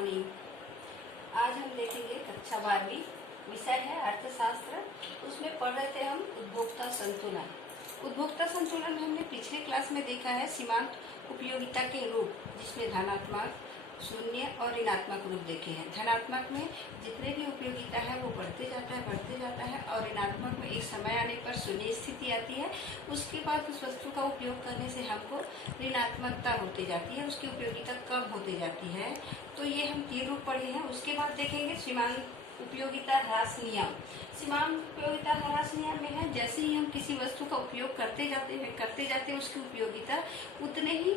Morning. आज हम देखेंगे कक्षा 12वीं, विषय है अर्थशास्त्र। उसमें पढ़ रहे थे हम उपभोक्ता संतुलन। उपभोक्ता संतुलन में हमने पिछले क्लास में देखा है सीमांत उपयोगिता के रूप, जिसमें धनात्मक, शून्य और ऋणात्मक रूप देखे हैं। धनात्मक में जितने भी उपयोगिता है वो बढ़ते जाता है और ऋणात्मक में एक समय आने पर शून्य स्थिति आती है। उसके बाद उस वस्तु का उपयोग करने से हमको ऋणात्मकता होती जाती है, उसकी उपयोगिता कम होती जाती है। तो ये हम 3 रूप पढ़े हैं। उसके बाद देखेंगे सीमांत उपयोगिता ह्रास नियम। सीमांत उपयोगिता ह्रास नियम में है, जैसे ही हम किसी वस्तु का उपयोग करते जाते हैं उसकी उपयोगिता उतने ही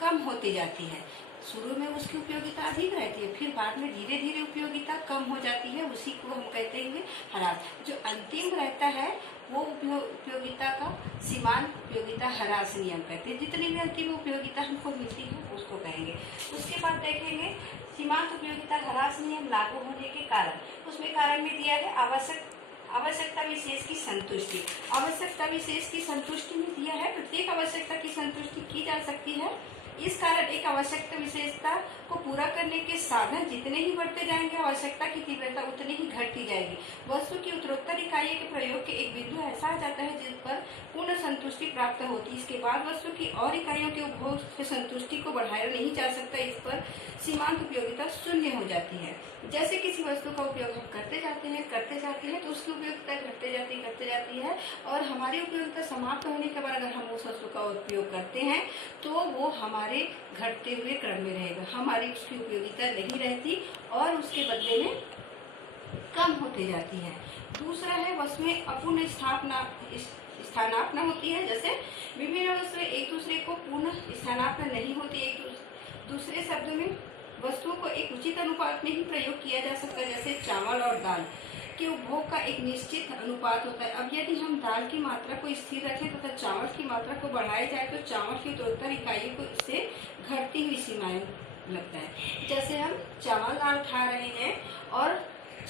कम होती जाती है। शुरू में उसकी उपयोगिता अधिक रहती है, फिर बाद में धीरे धीरे उपयोगिता कम हो जाती है। उसी को हम कहते हैं ह्रास। जो अंतिम रहता है वो उपयोगिता का सीमांत उपयोगिता ह्रास नियम कहते हैं। जितनी भी अंतिम उपयोगिता हमको मिलती है उसको कहेंगे। उसके बाद देखेंगे सीमांत उपयोगिता ह्रास नियम लागू होने के कारण। उसमें कारण में दिया है आवश्यकता विशेष की संतुष्टि। आवश्यकता विशेष की संतुष्टि में दिया है प्रत्येक आवश्यकता की संतुष्टि की जा सकती है। इस कारण एक आवश्यकता विशेषता को पूरा करने के साधन जितने ही बढ़ते जाएंगे, आवश्यकता की तीव्रता उतनी ही घटती जाएगी। वस्तु की उत्तरोत्तर इकाइयों के प्रयोग के एक बिंदु ऐसा आ जाता है जिस पर पूर्ण संतुष्टि प्राप्त होती है। इसके बाद वस्तु की और इकाइयों के उपभोग से संतुष्टि को बढ़ाया नहीं जा सकता। इस पर सीमांत उपयोगिता शून्य हो जाती है। जैसे किसी वस्तु का उपयोग हम करते जाते हैं तो उसकी उपयोगिता घटते जाती है और हमारी उपयोगिता समाप्त होने के बाद अगर हम उस वस्तु का उपयोग करते हैं तो वो हमारे घटते हुए क्रम में रहेगा। हमारी उसकी उपयोगिता नहीं रहती और उसके बदले में कम होते जाती है। दूसरा है वस्तु में अपूर्ण स्थानापन्न होती है। जैसे विभिन्न वस्तुएं एक दूसरे को पूर्ण स्थानापन्न नहीं होती। एक दूसरे शब्दों में वस्तुओं को एक उचित अनुपात में ही प्रयोग किया जा सकता है। जैसे चावल और दाल के उपभोग का एक निश्चित अनुपात होता है। अब यदि हम दाल की मात्रा को स्थिर रखें तथा चावल की मात्रा को बढ़ाया जाए तो चावल की उत्तरोत्तर इकाइयों को इससे घटती हुई सीमाएं लगता है। जैसे हम चावल दाल खा रहे हैं और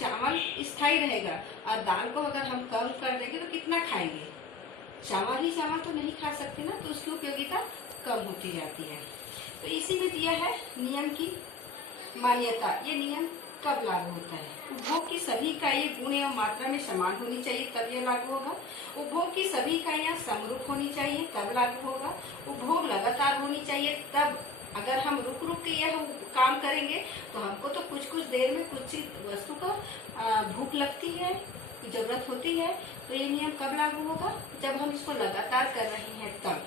चावल स्थायी रहेगा और दाल को अगर हम कम कर देंगे तो कितना खाएंगे? चावल ही चावल तो नहीं खा सकते ना, तो उसकी उपयोगिता कम होती जाती है। तो इसी में दिया है नियम की मान्यता। ये नियम कब लागू होता है? उपभोग की सभी इकाइयां गुण एवं मात्रा में समान होनी चाहिए, तब यह लागू होगा। उपभोग की सभी इकाइयां समरूप होनी चाहिए, तब लागू होगा। उपभोग लगातार होनी चाहिए, तब। अगर हम रुक के यह काम करेंगे तो हमको तो कुछ देर में कुछ वस्तु का भूख लगती है, जरूरत होती है, तो ये नियम कब लागू होगा? जब हम इसको लगातार कर रहे हैं तब।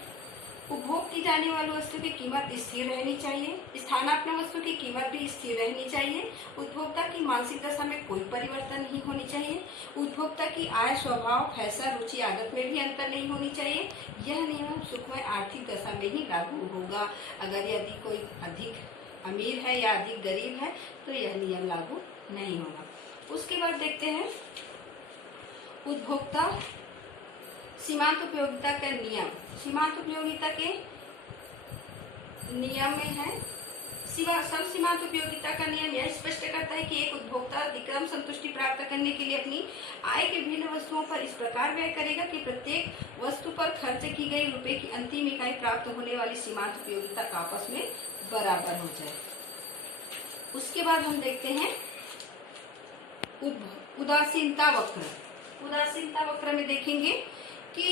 उपभोग की जाने वाली वस्तु की कीमत स्थिर रहनी चाहिए। स्थानापन्न वस्तु की कीमत भी स्थिर रहनी चाहिए। उपभोक्ता की मानसिक दशा में कोई परिवर्तन नहीं होनी चाहिए। उपभोक्ता की आय, स्वभाव, फैशन, रुचि, आदत में भी अंतर नहीं होनी चाहिए। यह नियम सुखमय आर्थिक दशा में ही लागू होगा। अगर यदि कोई अधिक अमीर है या अधिक गरीब है तो यह नियम लागू नहीं होगा। उसके बाद देखते हैं उपभोक्ता सीमांत उपयोगिता का नियम। सीमांत उपयोगिता के नियम में है सब सीमांत उपयोगिता का नियम यह स्पष्ट करता है कि एक उपभोक्ता अधिकतम संतुष्टि प्राप्त करने के लिए अपनी आय के विभिन्न वस्तुओं पर इस प्रकार व्यय करेगा कि प्रत्येक वस्तु पर खर्च की गई रुपए की अंतिम इकाई प्राप्त होने वाली सीमांत उपयोगिता आपस में बराबर हो जाए। उसके बाद हम देखते हैं उदासीनता वक्र। उदासीनता वक्र में देखेंगे कि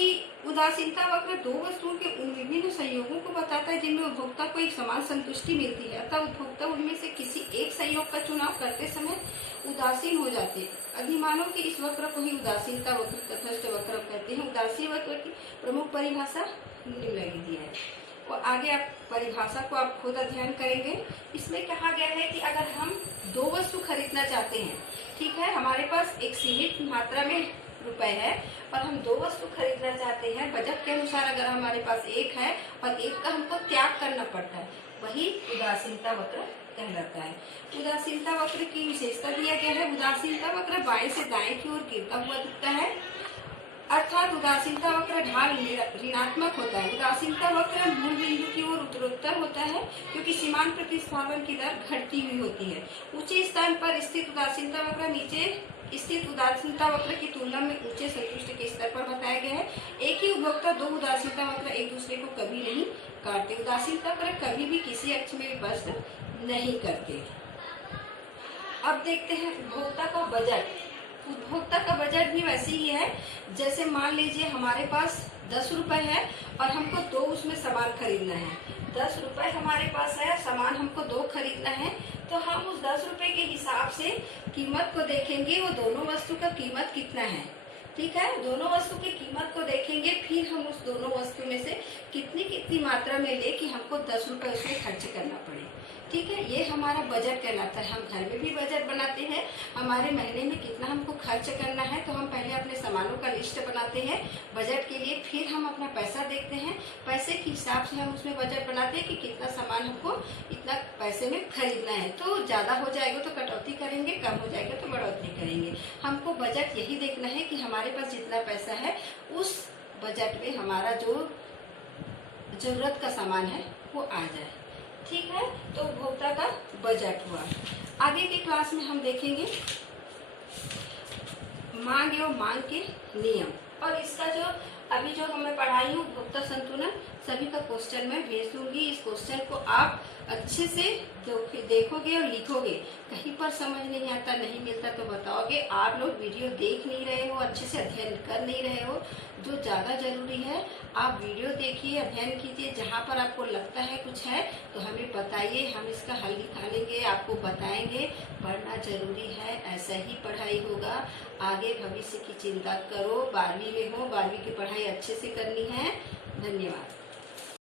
उदासीनता वक्र दो वस्तुओं के उन विभिन्न संयोगों को बताता है जिनमें उपभोक्ता को एक समान संतुष्टि मिलती है। अतः उपभोक्ता उनमें से किसी एक संयोग का चुनाव करते समय उदासीन हो जाते हैं। अधिमानों के इस वक्र को ही उदासीनता वक्र, तटस्थ वक्र कहते हैं। उदासीन वक्र की प्रमुख परिभाषा निम्नलिखित दी है। और आगे आप परिभाषा को आप खुद अध्ययन करेंगे। इसमें कहा गया है कि अगर हम 2 वस्तु खरीदना चाहते हैं, ठीक है, हमारे पास एक सीमित मात्रा में रुपए है और हम 2 वस्तु खरीदना चाहते हैं। बजट के अनुसार अगर हमारे पास एक है और एक का हमको त्याग करना पड़ता है, वही उदासीनता वक्र कहलाता है। उदासीनता वक्र की विशेषता दिया गया है। उदासीनता वक्र बाएं से दाएं की ओर गिरता हुआ दिखता है, अर्थात उदासीनता वक्र ढाल ऋणात्मक होता है। उदासीनता वक्र मूल बिंदु की ओर उत्तरोत्तर होता है क्योंकि सीमांत प्रतिस्थापन की दर घटती हुई होती है। ऊंचे स्थान पर स्थित उदासीनता वक्र नीचे स्थित उदासीनता वक्र की तुलना में ऊंचे संतुष्टि के स्तर पर बताया गया है। एक ही उपभोक्ता 2 उदासीनता वक्र एक दूसरे को कभी नहीं काटते। उदासीनता वक्र कभी भी किसी अक्ष में विभक्त नहीं करते। अब देखते हैं उपभोक्ता का बजट। उपभोक्ता का बजट भी वैसे ही है, जैसे मान लीजिए हमारे पास 10 रुपए है और हमको 2 उसमें सामान खरीदना है। 10 रुपए हमारे पास है, सामान हमको 2 खरीदना है, तो हम उस 10 रुपए के हिसाब से कीमत को देखेंगे, वो दोनों वस्तु का कीमत कितना है। ठीक है, दोनों वस्तु की कीमत को देखेंगे, फिर हम उस दोनों वस्तु में से कितनी मात्रा में ले कि हमको 10 रुपए उसमें खर्च करना पड़े। ठीक है, ये हमारा बजट कहलाता है। हम घर में भी बजट बनाते हैं, हमारे महीने में कितना हमको खर्च करना है, तो हम पहले अपने सामानों का लिस्ट बनाते हैं बजट के लिए, फिर हम अपना पैसा देखते हैं, पैसे के हिसाब से हम उसमें बजट बनाते हैं कि कितना सामान हमको इतना पैसे में खरीदना है। तो ज़्यादा हो जाएगा तो कटौती करेंगे, कम हो जाएगा तो बढ़ोतरी करेंगे। हमको बजट यही देखना है कि हमारे पास जितना पैसा है उस बजट में हमारा जो जरूरत का सामान है वो आ जाए। ठीक है, तो उपभोक्ता का बजट हुआ। आगे के क्लास में हम देखेंगे मांग एवं मांग के नियम, और इसका जो अभी जो हमें पढ़ाई हूँ उपभोक्ता संतुलन, सभी का क्वेश्चन मैं भेज दूंगी। इस क्वेश्चन को आप अच्छे से देखोगे और लिखोगे। कहीं पर समझ नहीं आता, नहीं मिलता तो बताओगे। आप लोग वीडियो देख नहीं रहे हो, अच्छे से अध्ययन कर नहीं रहे हो। जो ज़्यादा जरूरी है आप वीडियो देखिए, अध्ययन कीजिए। जहाँ पर आपको लगता है कुछ है तो हमें बताइए, हम इसका हल निकालेंगे, आपको बताएंगे। पढ़ना जरूरी है, ऐसा ही पढ़ाई होगा। आगे भविष्य की चिंता करो। 12वीं में हो, 12वीं की पढ़ाई अच्छे से करनी है। धन्यवाद।